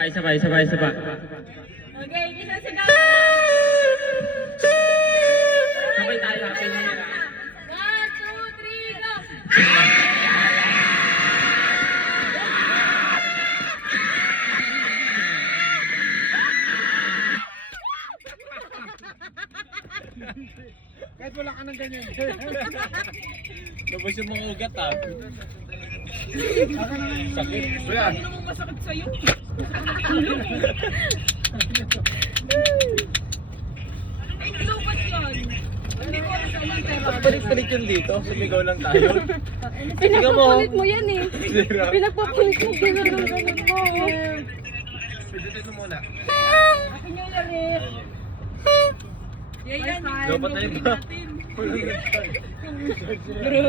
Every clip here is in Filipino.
Isa pa. Okay, isa sigaw. Sabay tayo, happy new year. 1, 2, 3, go! Kahit wala ka ng ganyan. Labas yung mga ugat ah. Sakit. Kuya. Ano namang masakit sa'yo? Ay, lupat yun. Hindi ko alam kung pero... Balik-balik yun dito. Sumigaw lang tayo. Pinagpapulit mo yan eh. Zero. Pinagpapulit mo din ang ganun mo. Pidutin mo muna. Happy New Year eh. Yan. Dapat na iba. Bro.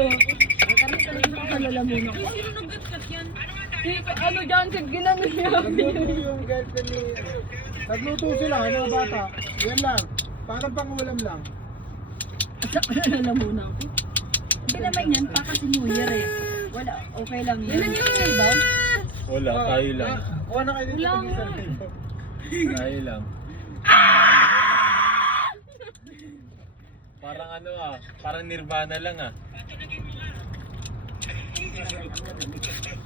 Kami talaga palalamunan ko. Sino nagkaskat yan? Ano dyan? Ginano niya. Nagluto yung girlfriend ni... Nagluto sila, mga bata. Yan lang. Parang pangulam lang. Palalamunan ko. Hindi naman yan, pa kasi New Year eh. Wala, okay lang yan. Yan yung iba? Wala, tayo lang. Kuha na kayo dito. Wala nga. Tayo lang. Parang ano ah, parang nirvana lang ah.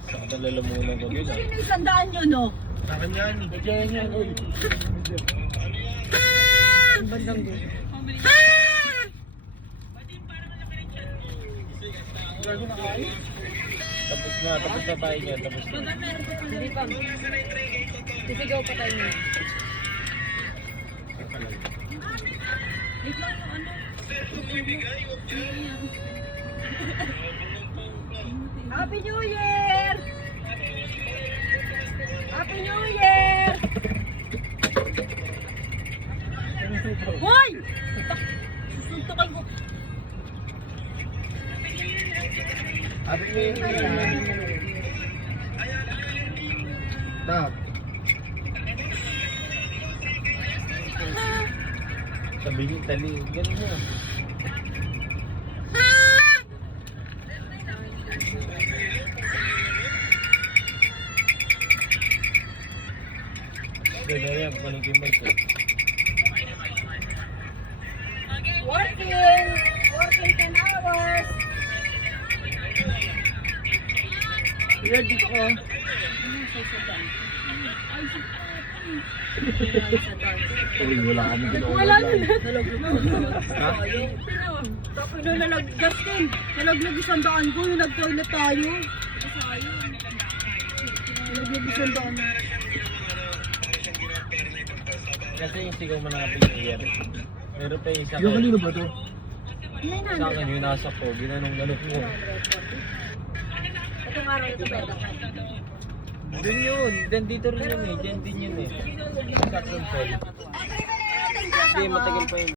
Sa lalamunan ko din ah. Sino yung tandaan nyo, no? Akin yan. Bigyan yan. Uy. Ang bandang doon. Gago na kain? Tapos na tayo niyan, tapos na. Hindi pa. Titigaw pa tayo niya. Wait lang yung ano. Happy New Year! Happy New Year! Hoy! Suntukan ko. Happy New Year. Stop. Sabi niyo, tali, ganun mo. Ganda yan, panig yung mic eh. Working 10 hours. Ready ko. Uy, wala kami ginawa. Wala na. Tapos na nalaggat din. Nalaglag isang daan ko. Yung nag-toilet tayo. Nalaglag isang daan. Kasi yung sigaw mo na Happy New Year. Meron pa yung isa Yung kanino ba to? sa akin, yung nasa ko, ginanong-ganong mo. Itong araw ito ba? Dun yun, dito rin yun eh, dyan din yun eh. Sa console. Hindi, matagal pa yun.